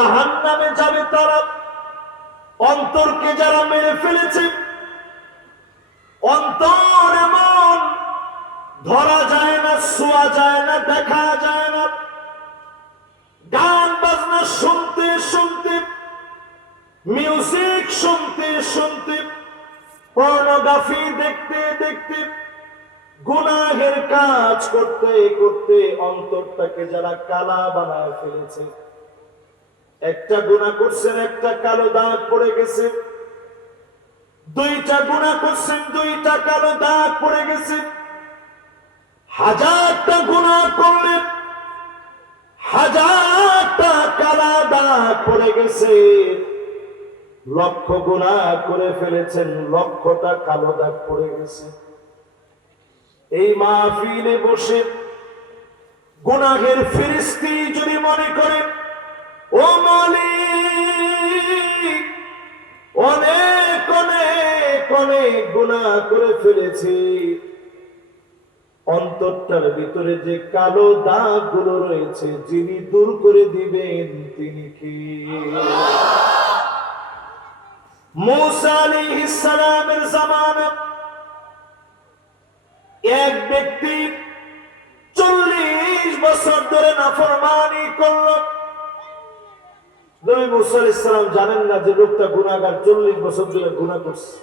জাহান্নামে যাবে তারা, অন্তরকে যারা মেরে ফেলেছে, অন্তর এমন ধরা যায় না, ছোঁয়া যায় না, দেখা যায় না, গান বাজনা শুনতে শুনতে, মিউজিক শুনতে শুনতে, পর্নোগ্রাফি দেখতে দেখতে, গুনাহের কাজ করতে করতে অন্তরটাকে যারা কালা বানায় ফেলেছে, একটা গুনাহ করছেন একটা কালো দাগ পড়ে গেছে, দুইটা গুনাহ করছেন দুইটা কালো দাগ পড়ে গেছে, হাজারটা গুনাহ করলেন হাজারটা কালা দাগ পড়ে গেছে, লক্ষ গুনাহ করে ফেলেছেন লক্ষটা কালো দাগ পড়ে গেছে। এই মাহফিলে বসে গুনাহের ফেরেশতা যদি মনে করেন ও মালিক অনেক অনেক অনেক গুনাহ করে ফেলেছি, অন্তরটার ভিতরে যে কালো দাগগুলো রয়েছে যিনি দূর করে দিবেন তিনি কে? মুসা আলাইহিস সালামের জামানা এক ব্যক্তি 40 বছর ধরে নাফরমানি করল। নবী মুসা আলাইহিস সালাম জানেন না যে লোকটা গুনাহগার, 40 বছর ধরে গুনাহ করছে,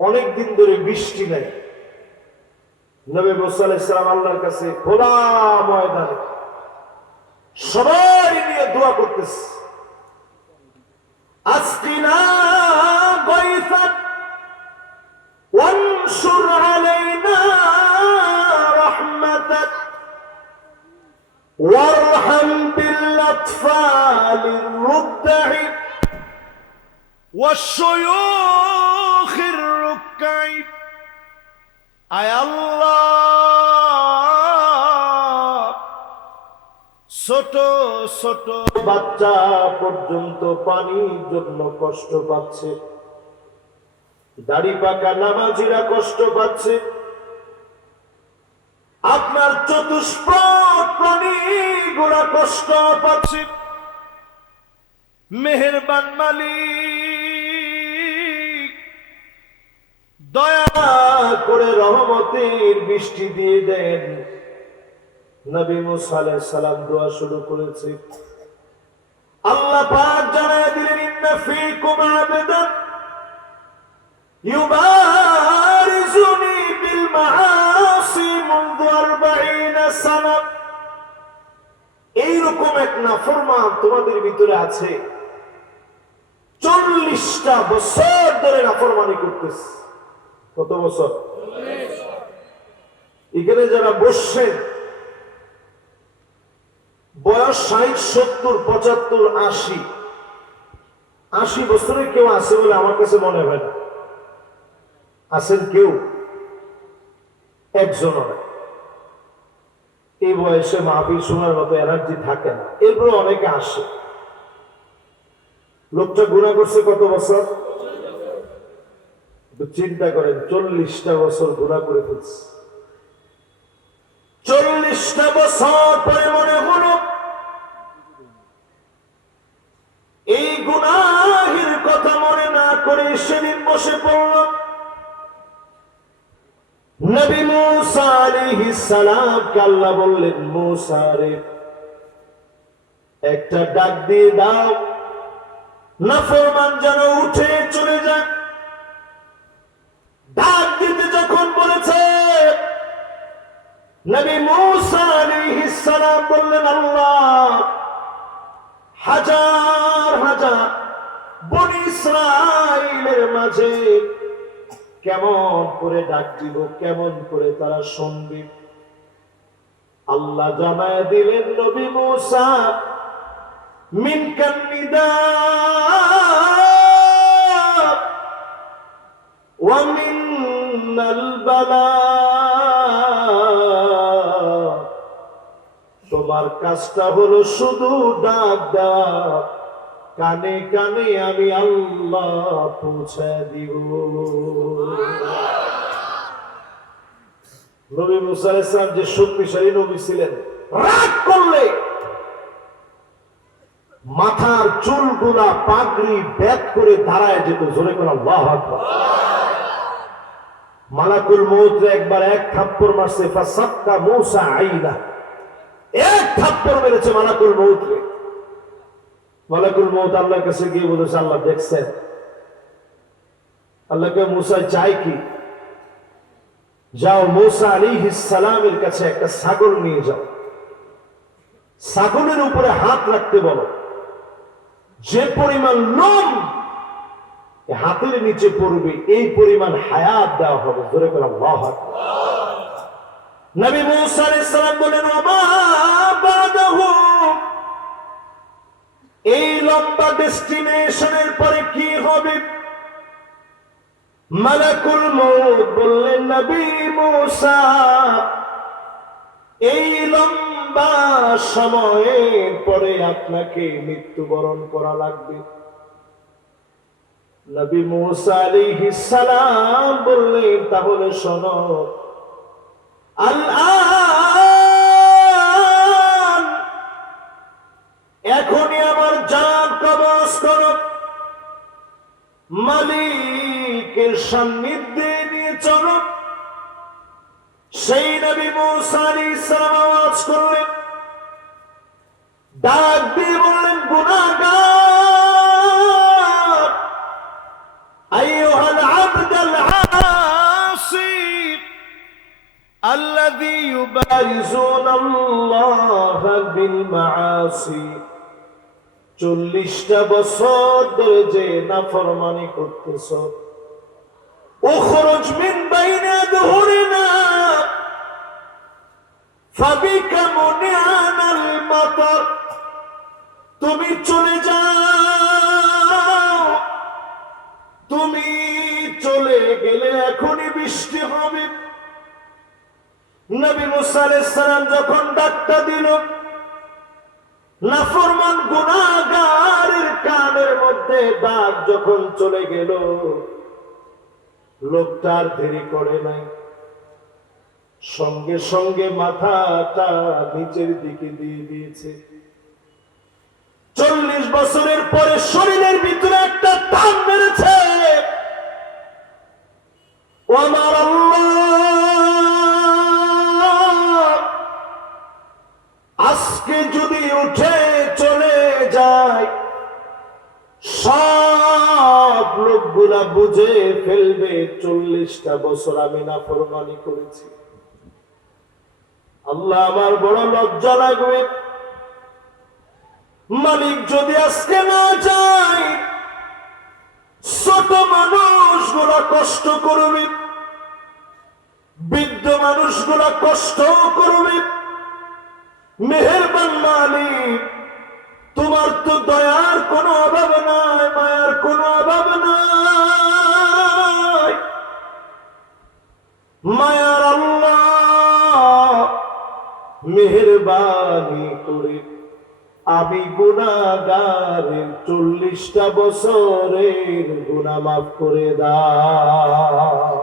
অনেক দিন ধরে বৃষ্টি নাই। নবী মুসা আলাইহিস সালাম আল্লাহর কাছে খোলা ময়দানে সবাই নিয়ে দোয়া করতেছে, আসকিনা গায়সান ওয়ানশুর আলাইনা রাহমাতাক ওয়ারহাম বিল আতফালির রুদ্দা'i ওয়াশ-শুয়ুখির রুক্কা'i। আয় আল্লাহ, ছোট ছোট বাচ্চা পর্যন্ত পানির জন্য কষ্ট পাচ্ছে, দাড়ি পাকা নামাজিরা কষ্ট পাচ্ছে, আপনার চতুষ্পদ প্রাণীগুলা কষ্ট পাচ্ছে। মেহেরবান মালিক, দয়া করে রহমতের বৃষ্টি দিয়ে দেন। নবী মুসা আলাইহিস সালাম দোয়া শুরু করেছে, আল্লাহ পাক জানায় দিলেন ইন্না ফীকুম আবদান ইউবারিজুনি বিল মাআসি মুনযু 40 সানা। এইরকম এক নাফরমান তোমাদের ভিতরে আছে, 40টা বছর ধরে নাফরমানি করতেছে। কত বছর? এখানে যারা বসছেন বয়স 60, 70, 75, 80 বছরের কেউ আছে বলে আমার কাছে মনে হয় না। আছেন কেউ? একজন। এই বয়সে মাহফিল শোনার মতো এনার্জি থাকে না, এরপরে অনেকে আসে। লোকটা গুনাহ করছে কত বছর? চিন্তা করেন, 40টা বছর গুনাহ করে ফেলছে। 40টা বছর পরে মনে হলো এই গুনাহের কথা মনে না করে সেদিন বসে পড়ল। নবী মুসা আলাইহিস সালামকে আল্লাহ বললেন, মুসা রে একটা ডাক দিয়ে দাও, নাফরমান যেন উঠে চলে যায়। ডাক দিতে যখন বলেছে, নবী মুসা আলাইহিস সালাম বললেন, আল্লাহ হাজার হাজার বনি ইসরাইলের মাঝে কেমন করে ডাক দিব, কেমন করে তারা শুনবে। আল্লাহ জানায় দিলেন, নবী মুসা মিনকান নিদা ওয়া মিনাল বালা। তোমার কাজটা হলো শুধু ডাক দেওয়া, কানে কানে আমি আল্লাহ পৌঁছায় দিব। নবী মুসা আলাইহিস সালাম যে শক্তিশালী নবী ছিলেন, রাগ করলে মাথার চুলগুলা পাগড়ি ব্যাত করে দাঁড়ায় যেত, জোরে করে আল্লাহু আকবার। মালাকুল মউত একবার এক থাপ্পড় মারছে, ফাসাক্কা মূসা আইনা, এক থাপ্পড় মেরেছে মালাকুল মউত। মালাকুল মউত আল্লাহর কাছে গিয়ে বলেছে, আল্লাহ দেখছেন? আল্লাহকে মূসা চাই কি? যাও মূসা আলাইহিস সালামের কাছে একটা ছাগল নিয়ে যাও, ছাগলের উপরে হাত রাখতে বলো, যে পরিমাণ লোম হাতের নিচে পড়বে এই পরিমাণ হায়াত দেওয়া হবে, জোরে করে আল্লাহু আকবার। নবী মূসা আলাইহিস সালাম বলেন, ওমা বাদাহু, এই লম্বা ডেস্টিনেশনের পরে কি হবে? মালাকুল মউত বললেন, নবী মূসা, এই লম্বা সময়ের পরে আপনাকে মৃত্যুবরণ করা লাগবে। নবী মূসা আলাইহিস সালাম বললেন, তাহলে শোনো, আল্লাহ এখনই আমার জান কবজ করো, মালিকের সান্নিধ্যে নিয়ে চলো। সেই নবী মূসা আলাইহিস সালাম আওয়াজ করলেন, ডাক দিয়ে বললেন, গুনাহগার, আইয়ুহাল আবদুল আসি আল্লাযী ইউবারিজুনাল্লাহ বিল মাআসি, 40টা বছর ধরে যে নাফরমানি করতেছ, উখরুজ মিন বাইনা যুহুরিনা ফাবিকা মুনিআনাল মাতার, তুমি চলে যাও, তুমি চলে গেলে এখনই বৃষ্টি হবে। নবী মূসা আলাইহিস সালাম যখন ডাকটা দিল, নাফরমান গুনাহগারের কানের মধ্যে ডাক যখন চলে গেল, লোকটার দেরি করে নাই, সঙ্গে সঙ্গে মাথাটা নিচের দিকে দিয়ে দিয়েছে। 40 বছরের পরে শরীরের ভিতরে একটা টান মেরেছে। ও আমার আল্লাহ, আজকে যদি উঠে চলে যায়, সব লোকগুলা বুঝে ফেলবে 40টা বছর আমি নাফরমানি করেছি। আল্লাহ, আমার বড় লজ্জা লাগবে। মালিক যদি আজকে না যায়, ছোট মানুষগুলা কষ্ট করবে, বৃদ্ধ মানুষগুলা কষ্ট করবে। মেহেরবান মালিক, তোমার তো দয়ার কোনো অভাব নাই, মায়ার কোনো অভাব নাই। মায়ার আল্লাহ, মেহেরবানি করে আমি গুনাহগারের 40টা বছরের গুনাহ মাফ করে দাও।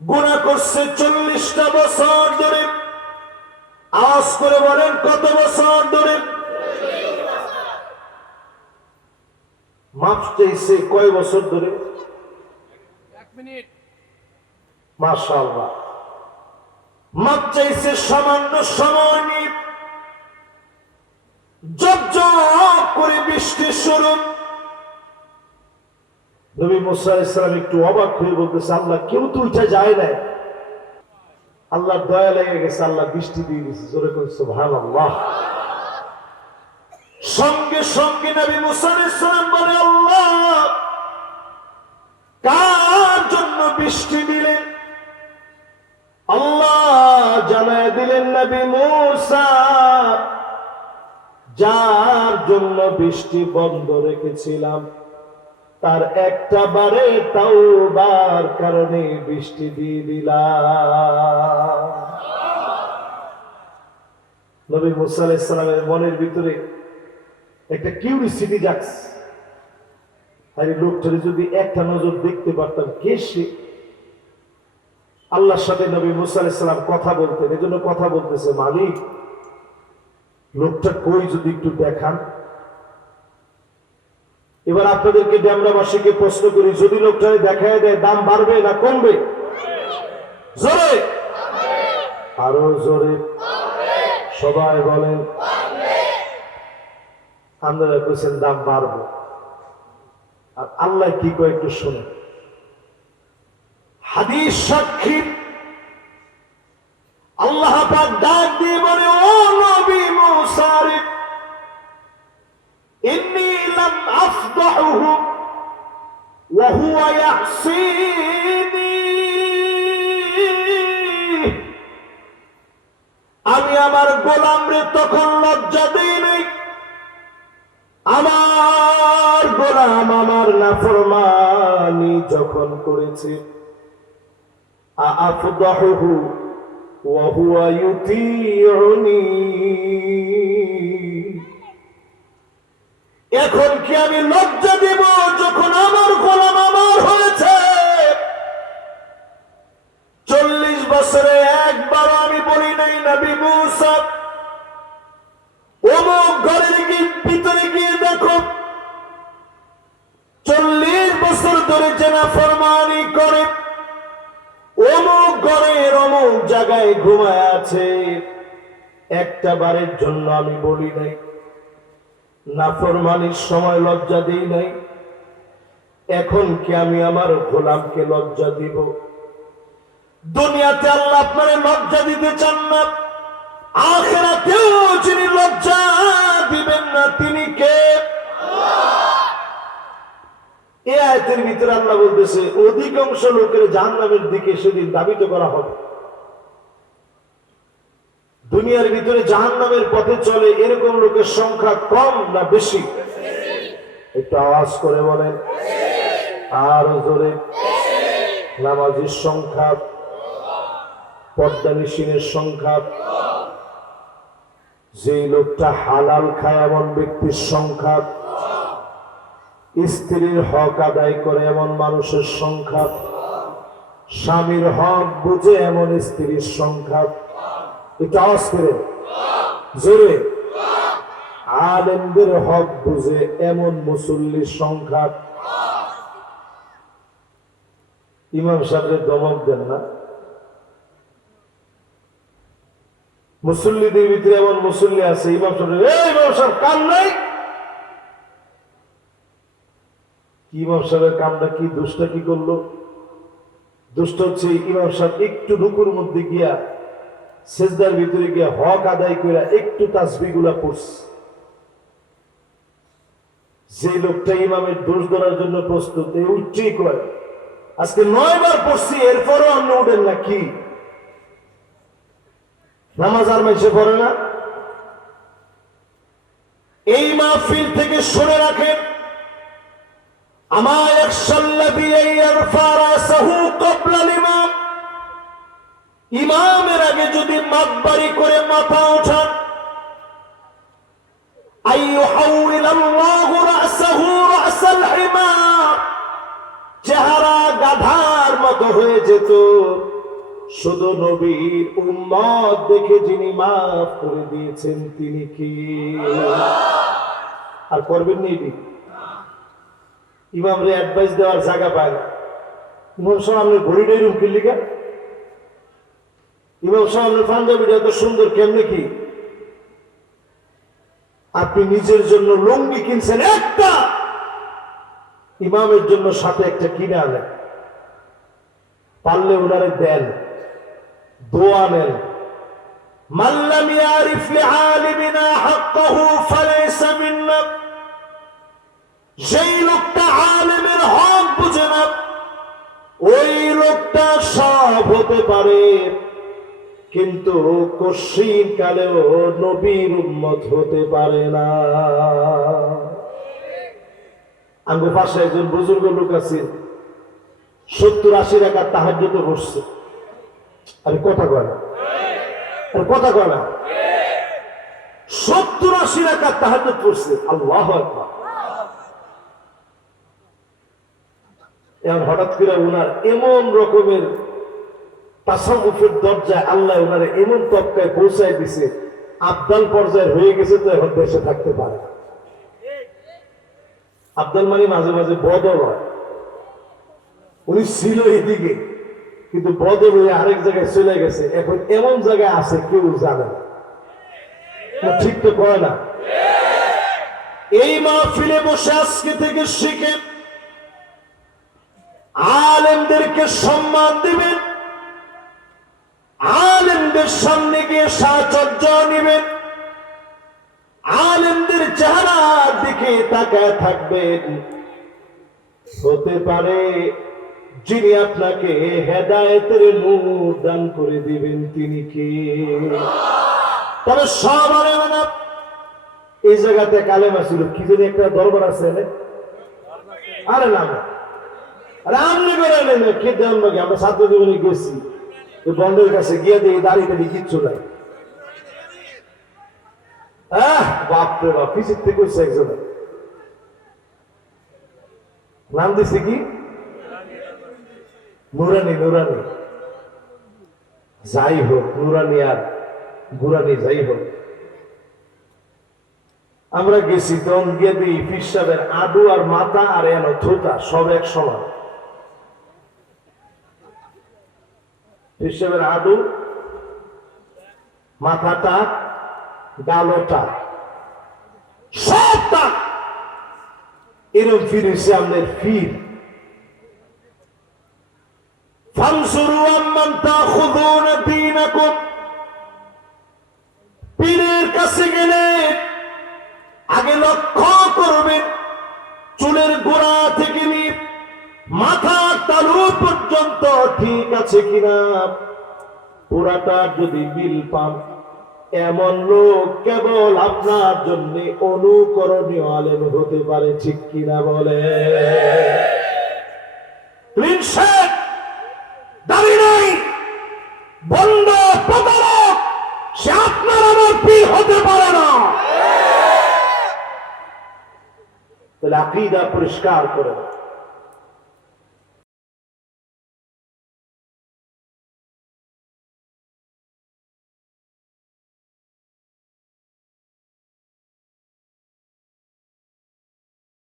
গুনাহ করছে 40টা বছর ধরে, আওয়াজ করে বলেন কত বছর ধরে? মাফ চাইছে কয় বছর ধরে? 1 মিনিট। মাশাআল্লাহ, মাফ চাইছে সামান্য সময় নিয়ে। ঝপঝপ করে বৃষ্টি শুরু। নবী মূসা আলাইহিস সালাম একটু অবাক হয়ে বলতেছে, আল্লাহ কেউ তো উঠে যায় না। আল্লাহ দয়া লেগে গেছে, আল্লাহ বৃষ্টি দিয়ে দিয়েছে, জোরে করে সুবহানাল্লাহ। সঙ্গে সঙ্গে নবী মূসা আলাইহিস সালাম বলে, আল্লাহ কার জন্য বৃষ্টি দিলেন? আল্লাহ জানায় দিলেন, নবী মূসা যার জন্য বৃষ্টি বন্ধ রেখেছিলাম, তার একটা বারে তাওবার কারণে বৃষ্টি দিয়ে দিলাম। নবী মূসা আলাইহিস সালামের মনের ভিতরে একটা কিউরিসিটি জাগছে, আরে লোকটারে যদি একটা নজর দেখতে পারতাম, কে সে? আল্লাহর সাথে নবী মূসা আলাইহিস সালাম কথা বলতেন, এজন্য কথা বলতেছে, মালিক লোকটা কই যদি একটু দেখান। এবার আপনাদেরকে ডেমরাবাসীকে প্রশ্ন করি, যদি লোকটা দেখায় দেয় দাম বাড়বে না কমবে? জোরে, আরো জোরে সবাই বলেন। আপনারা বলছেন দাম বাড়বে, আর আল্লাহ কি কয় একটু শুনে। হাদিস সাক্ষী, আল্লাহ পাক ডাক দিয়ে বলে, ও নবী মুসা রে, ইন্নী লাম আফদাহুহু ওয়া হুয়া ইয়াসিনি, আমি আমার গোলামরে তখন লজ্জা দেই নাই, আমার গোলাম আমার নাফরমানি যখন করেছে। আফদাহুহু ওয়া হুয়া ইউতিউনি, এখন কি আমি লজ্জা দেব যখন আমার গোলাম আমার হয়েছে? 40 বছরে একবার আমি বলি নাই নবী মুসা অমুক ঘরের ভিতরে গিয়ে দেখো 40 বছর ধরে যে নাফরমানি করে, অমুক ঘরের অমুক জায়গায় ঘুমায় আছে, একটা বারের জন্য আমি বলি নাই, নাফরমানির সময় লজ্জা দিই নাই। এখন কি আমি আমার গোলামকে লজ্জা দিব? দুনিয়াতে আল্লাহ আপনারে লজ্জা দিতে চান না, আখিরাতেও যিনি লজ্জা দিবেন না তিনি কে? এই আয়াতের ভিতরে আল্লাহ বলতেছে অধিকাংশ লোকের জাহান্নামের দিকে সেদিন ধাবিত করা হবে। দুনিয়ার ভিতরে জাহান্নামের পথে চলে এরকম লোকের সংখ্যা কম না বেশি? একটু আওয়াজ করে বলেন, আরো জোরে। নামাজির সংখ্যা, পর্দানিসীনের সংখ্যা, যে লোকটা হালাল খায় এমন ব্যক্তির সংখ্যা, স্ত্রীর হক আদায় করে এমন মানুষের সংখ্যা, স্বামীর হক বুঝে এমন স্ত্রীর সংখ্যা, এটা আওয়াজ করে জোরে। আলেমদের হক বুঝে এমন মুসল্লির সংখ্যা। ইমাম সাহেবের দমক দেন না, মুসল্লিদের ভিতরে এমন মুসল্লি আছে, ইমাম সাহেব ইমাম সাহেব কাম নাই। ইমাম সাহেবের কামটা কি, দুষ্টা কি করলো? দুষ্ট হচ্ছে ইমাম সাহেব একটু রুকুর মধ্যে গিয়া সেজদার ভিতরে গিয়া হক আদায় করে একটু তাসবিহ গুলা পড়ছে। যে লোকটা ইমামের দোষ ধরার জন্য প্রস্তুত, উঠছেই কয় আজকে 9 বার পড়ছি, এরপরও আপনি উঠেন না কি? নামাজ আর মেসে পড়ে না? এই মাহফিল থেকে শুনে রাখেন, আমার ইমামের আগে যদি মাতবারি করে মাথা ওঠান, চেহারা গাধার মতো হয়ে যেত, শুধু নবীর উম্মত দেখে যিনি মাফ করে দিয়েছেন তিনি কি আর করবেন নি? ইমাম রে অ্যাডভাইস দেওয়ার জায়গা পায় না। ইমাম সাহেব আপনার ঘড়িটা এরকম কি লিখা? ইমাম সাহেব আপনার পাঞ্জাবিটা এত সুন্দর কেমনে কি? আপনি নিজের জন্য লুঙ্গি কিনছেন একটা, ইমামের জন্য সাথে একটা কিনে আনেন, পারলে ওনারে দেন, দোয়া নেন। মাল্লাম ইয়ারিফ লিআলিমিনা হাক্কাহু ফালাইসা মিন্না, যেই লোকটা আলেমের হক বুঝে না, ওই লোকটা সব হতে পারে কিন্তু কশিন কালেও নবীর উম্মত হতে পারে না। আঙ্গো পাশে একজন বুজুর্গ লোক আছে, 70-80 রাকাত তাহাজ্জুদ পড়ছে। আরে কথা কয় না, আরে কথা কয় না। 70-80 রাকাত তাহাজ্জুদ পড়ছে, আল্লাহু আকবার। এখন হঠাৎ করে ওনার এমন রকমের তাসাউফের দরজায় আল্লাহ ওনারে এমন তবকায় পৌঁছায় দিছে, আবদাল পর্যায়ে হয়ে গেছে তো এখন দেশে থাকতে পারে না। আবদাল মানে মাঝে মাঝে বদল হয়, উনি ছিল এদিকে কিন্তু বদল হয়ে আরেক জায়গায় চলে গেছে, এখন এমন জায়গায় আছে কেউ জানে না। ঠিক তো করে না। এই মাহফিলে বসে আজকে থেকে শিখে আলেমদেরকে সম্মান দিবেন, আলেমদের সামনে গিয়ে সাহচর্য নিবেন, আলেমদের চেহারার দিকে তাকায় থাকবেন। হতে পারে যিনি আপনাকে হেদায়েতের নূর দান করে দিবেন তিনি কে। তবে সব আলেম না। এই জায়গাতে কালেমা ছিল কি জানি একটা দরবার আছে না? আরে না রামনি করে নেন কে দেন নাকি? আমরা ছাত্র জীবনে গেছি বন্ধের কাছে গিয়ে দিয়ে দাঁড়িয়ে দাঁড়িয়ে কিচ্ছু নাই। বাপরে বাপ, পিছিয়ে থেকে করছে একজন নাম দিছে কি নুরানি। নুরানি যাই হোক, নুরানি আর গুরানি যাই হোক, আমরা গেছি তখন গিয়ে দিই পীর সাহেবের আডু আর মাথা আর এনো থোতা সব এক সমান। পীর সাহেবের আডু, মাথাটা, গালোটা সবটা এরকম ফিরেছে আমাদের ফির। ফানসুরু আম্মান তাখুযুনা দীনাকুম, পীরের কাছে গেলে আগে লক্ষ্য করবেন চুলের গোড়া থেকে নিয়ে মাথা তালু পর্যন্ত ঠিক আছে কিনা। পুরাটা যদি বিল পান, এমন লোক কেবল আপনার জন্য অনুকরণীয় আলেম হতে পারে, ঠিক কিনা বলে? দাবি নাই বন্ধ প্রতারক, সে আপনার আমার পীর হতে পারে না। তাহলে আকীদা পরিষ্কার করে